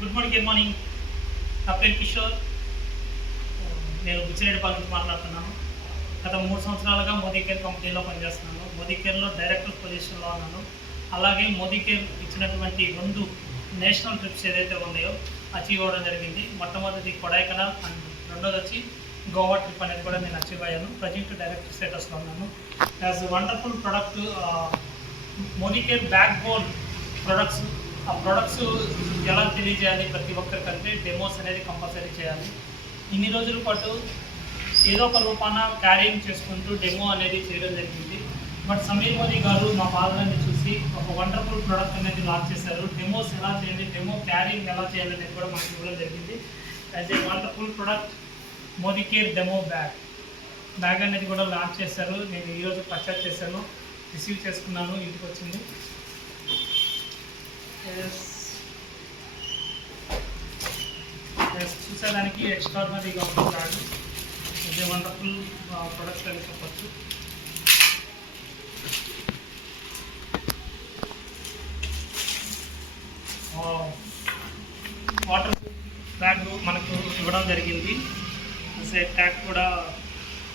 Good morning నా పేరు కిషోర్. నేను బుచ్చిరెడ్డిపాలెం నుంచి మాట్లాడుతున్నాను. గత 3 సంవత్సరాలుగా మోదీకేర్ కంపెనీలో పనిచేస్తున్నాను. మోదీకేర్లో డైరెక్టర్ పొజిషన్లో ఉన్నాను. అలాగే మోదీకేర్ ఇచ్చినటువంటి 2 నేషనల్ ట్రిప్స్ ఏదైతే ఉన్నాయో అచీవ్ అవ్వడం జరిగింది. మొట్టమొదటి కొడైకెనాల్ అండ్ రెండోది వచ్చి గోవా ట్రిప్ అనేది కూడా నేను అచీవ్ అయ్యాను. ప్రజెంట్ డైరెక్టర్ స్టేటస్లో ఉన్నాను. As wonderful product Modicare backbone products. ఆ ప్రొడక్ట్స్ ఎలా తెలియజేయాలి ప్రతి ఒక్కరికంటే డెమోస్ అనేది కంపల్సరీ చేయాలి. ఇన్ని రోజుల పాటు ఏదో ఒక రూపాన క్యారింగ్ చేసుకుంటూ డెమో అనేది చేయడం జరిగింది. బట్ సమీర్ మోదీ గారు మా బాధలని చూసి ఒక వండర్ఫుల్ ప్రోడక్ట్ అనేది లాంచ్ చేశారు. డెమోస్ ఎలా చేయాలి, డెమో క్యారింగ్ ఎలా చేయాలి అనేది కూడా మనకు ఇవ్వడం జరిగింది. As a wonderful product Modicare demo bag అనేది కూడా లాంచ్ చేశారు. నేను ఈరోజు పర్చేస్ చేశాను, రిసీవ్ చేసుకున్నాను, ఇంటికి వచ్చింది. చూసేదానికి ఎక్స్ట్రాడినరీగా ఉంటుంది బ్యాగ్. ఇది వండర్ఫుల్ ప్రొడక్ట్ అని చెప్పచ్చు. వాటర్ బ్యాగ్ మనకు ఇవ్వడం జరిగింది. ట్యాగ్ కూడా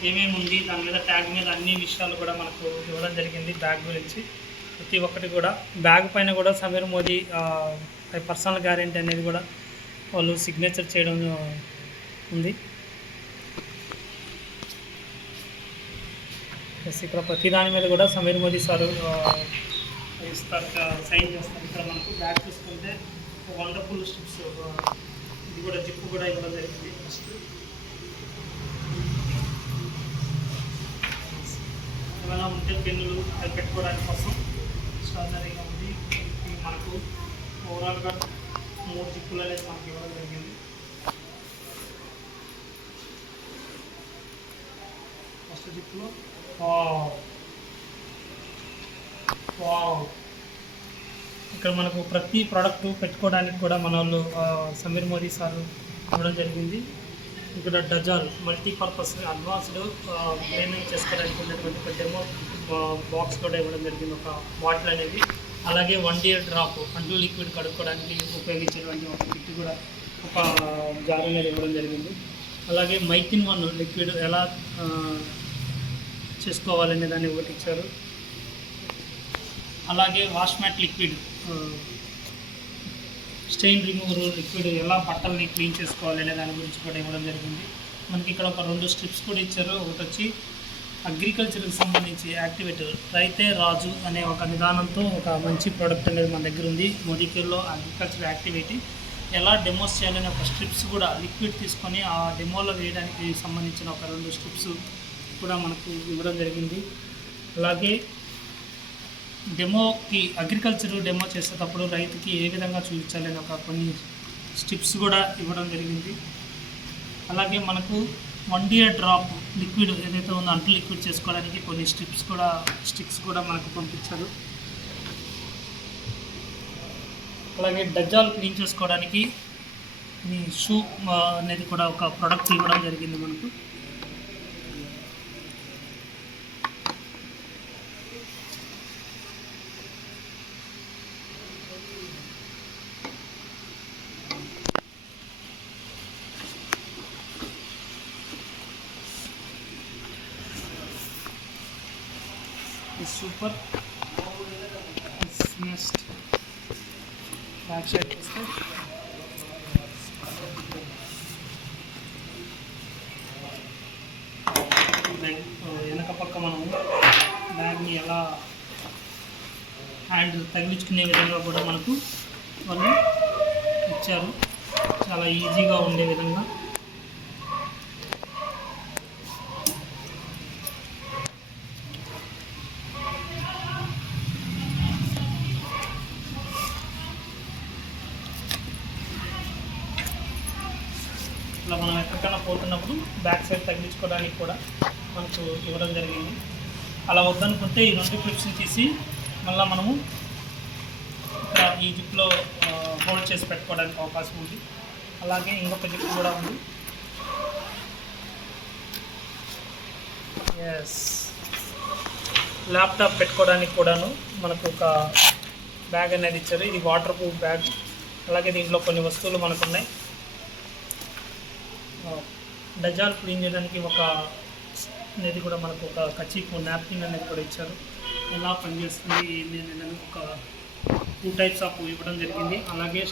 ఏమేమి ఉంది, దాని మీద ట్యాగ్ మీద అన్ని విషయాలు కూడా మనకు ఇవ్వడం జరిగింది. బ్యాగ్ గురించి ప్రతి ఒక్కటి కూడా బ్యాగ్ పైన కూడా సమీర్ మోదీ పర్సనల్ గ్యారెంటీ అనేది కూడా వాళ్ళు సిగ్నేచర్ చేయడం ఉంది. ఇక్కడ ప్రతి దాని మీద కూడా సమీర్ మోదీ సారు ఇస్తారు, సైన్ చేస్తారు. ఇక్కడ మనకు బ్యాగ్ చూసుకుంటే వండర్ఫుల్ స్ట్రిప్స్, ఇది కూడా జిప్పు కూడా ఇవ్వడం జరిగింది. ఫస్ట్ ఏమైనా ఉంటే పెన్నులు పెట్టుకోవడానికి కోసం ఎక్స్ట్రాడనరీగా ఉంది. మనకు ఓవరాల్గా 3 జిప్పులు అనేది మనకి ఇవ్వడం జరిగింది. ఫస్ట్ జిప్పులో ఇక్కడ మనకు ప్రతి ప్రోడక్ట్ పెట్టుకోవడానికి కూడా మన వాళ్ళు సమీర్ మోదీ సార్ ఇవ్వడం జరిగింది. ఇక్కడ డజాల్ మల్టీపర్పస్ అడ్వాన్స్డ్ ట్రైనింగ్ చేసుకోవడానికి ఉన్నటువంటి ఒక డెమో బాక్స్ కూడా ఇవ్వడం జరిగింది, ఒక బాటిల్ అనేది. అలాగే 1 year డ్రాప్ అంటూ లిక్విడ్ కడుక్కోవడానికి ఉపయోగించేటువంటి ఒక కిట్ కూడా, ఒక జార్ అనేది ఇవ్వడం జరిగింది. అలాగే మైథిన్ 1 లిక్విడ్ ఎలా చేసుకోవాలనే దాన్ని ఒకటి ఇచ్చారు. అలాగే wash mat liquid, stain remover liquid ఎలా బట్టల్ని క్లీన్ చేసుకోవాలనే దాని గురించి కూడా ఇవ్వడం జరిగింది. మనకి ఇక్కడ ఒక 2 స్ట్రిప్స్ కూడా ఇచ్చారు. ఒకటి వచ్చి అగ్రికల్చర్కి సంబంధించి యాక్టివేటర్ రైతే రాజు అనే ఒక నిదానంతో ఒక మంచి ప్రోడక్ట్ అనేది మన దగ్గర ఉంది. మోదీకేర్లో అగ్రికల్చర్ యాక్టివిటీ ఎలా డెమోస్ చేయాలనే ఒక స్ట్రిప్స్ కూడా లిక్విడ్ తీసుకొని ఆ డెమోలో వేయడానికి సంబంధించిన ఒక 2 స్ట్రిప్స్ కూడా మనకు ఇవ్వడం జరిగింది. అలాగే డెమోకి అగ్రికల్చర్ డెమో చేసేటప్పుడు రైతుకి ఏ విధంగా చూపించాలని ఒక కొన్ని స్టిప్స్ కూడా ఇవ్వడం జరిగింది. అలాగే మనకు 1 year డ్రాప్ లిక్విడ్ ఏదైతే ఉందో అంటు లిక్విడ్ చేసుకోవడానికి కొన్ని స్టిక్స్ కూడా మనకు పంపించారు. అలాగే డజాల్ క్లీన్ చేసుకోవడానికి ఈ షూ అనేది కూడా ఒక ప్రోడక్ట్ ఇవ్వడం జరిగింది మనకు. సూపర్ నెక్స్ట్ బ్యాక్ సైడ్ వస్తే వెనక పక్క మనం బ్యాగ్ని ఎలా హ్యాండ్ తగిలించుకునే విధంగా కూడా మనకు వాళ్ళు ఇచ్చారు, చాలా ఈజీగా ఉండే విధంగా. ఇలా మనం ఎక్కడికైనా పోతున్నప్పుడు బ్యాక్ సైడ్ తగిలించుకోవడానికి కూడా మనకు ఇవ్వడం జరిగింది. అలా వద్దనుకుంటే ఈ 2 క్లిప్స్ని తీసి మళ్ళీ మనము ఇక్కడ ఈ జిప్లో హోల్డ్ చేసి పెట్టుకోవడానికి అవకాశం ఉంది. అలాగే ఇంకొక జిప్ కూడా ఉంది. ల్యాప్టాప్ పెట్టుకోవడానికి కూడాను మనకు ఒక బ్యాగ్ అనేది ఇచ్చారు. ఇది వాటర్ ప్రూఫ్ బ్యాగ్. అలాగే దీంట్లో కొన్ని వస్తువులు మనకు ఉన్నాయి. డజాల్ క్లీన్ చేయడానికి ఒక అనేది కూడా మనకు ఒక కచీపు నాప్కిన్ అనేది కూడా ఇచ్చారు. ఎలా పనిచేస్తుంది ఏంటి అనేది ఒక 2 టైప్స్ ఆఫ్ ఇవ్వడం జరిగింది. అలాగే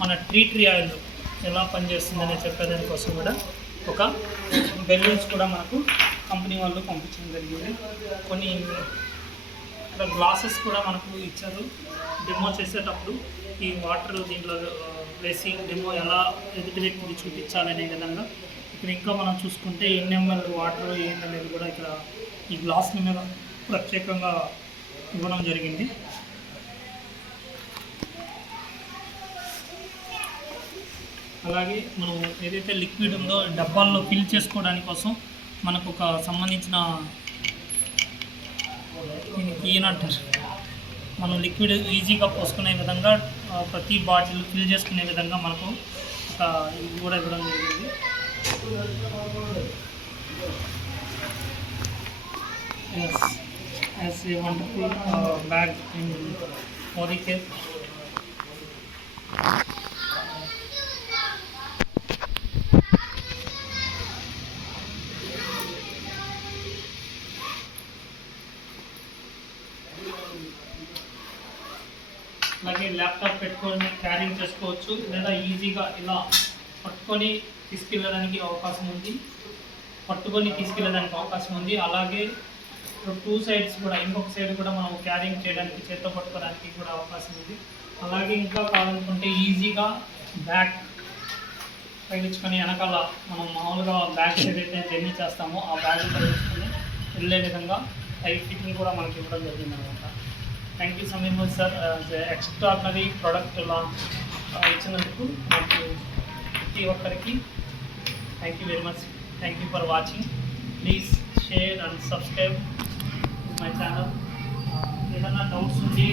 మన ట్రీ ఆయిల్ ఎలా పనిచేస్తుంది అనేది చెప్పేదానికోసం కూడా ఒక బెలూన్స్ కూడా మనకు కంపెనీ వాళ్ళు పంపించడం జరిగింది. కొన్ని ఇక్కడ గ్లాసెస్ కూడా మనకు ఇచ్చారు. డెమో చేసేటప్పుడు ఈ వాటర్ దీంట్లో వేసి డెమో ఎలా ఎదుటి వ్యక్తికి చూపించాలనే విధంగా ఇక్కడ ఇంకా మనం చూసుకుంటే ఎన్ని ఎంఎల్ వాటర్ ఏంటనేది కూడా ఇక్కడ ఈ గ్లాసుల మీద ప్రత్యేకంగా ఇవ్వడం జరిగింది. అలాగే మనం ఏదైతే లిక్విడ్ ఉందో డబ్బాల్లో ఫిల్ చేసుకోవడానికి కోసం మనకు ఒక సంబంధించిన అంటారు మనం లిక్విడ్ ఈజీగా పోసుకునే విధంగా ప్రతి బాటిల్ ఫిల్ చేసుకునే విధంగా మనకు ఒక ఇది కూడా ఇవ్వడం జరిగింది. As a wonderful bag in Modicare. అలాగే ల్యాప్టాప్ పెట్టుకొని క్యారింగ్ చేసుకోవచ్చు, లేదా ఈజీగా ఇలా పట్టుకొని తీసుకెళ్ళడానికి అవకాశం ఉంది. అలాగే 2 సైడ్స్ కూడా ఇంకొక సైడ్ కూడా మనం క్యారింగ్ చేయడానికి చేత్తో పట్టుకోవడానికి కూడా అవకాశం ఉంది. అలాగే ఇంకా కావాలనుకుంటే ఈజీగా బ్యాగ్ తగిలించుకొని వెనకాల మనం మామూలుగా బ్యాగ్స్ ఏదైతే జర్నీ చేస్తామో ఆ బ్యాగ్ తగిలించుకొని వెళ్ళే విధంగా టైట్ ఫిట్టింగ్ కూడా మనకి ఇవ్వడం జరిగింది అనమాట. Thank you so much sir. Extraordinary product ఇలా ఇచ్చినందుకు నాకు ప్రతి ఒక్కరికి thank you very much. Thank you for watching. Please share and subscribe my channel. ఏదైనా డౌట్స్ ఉండి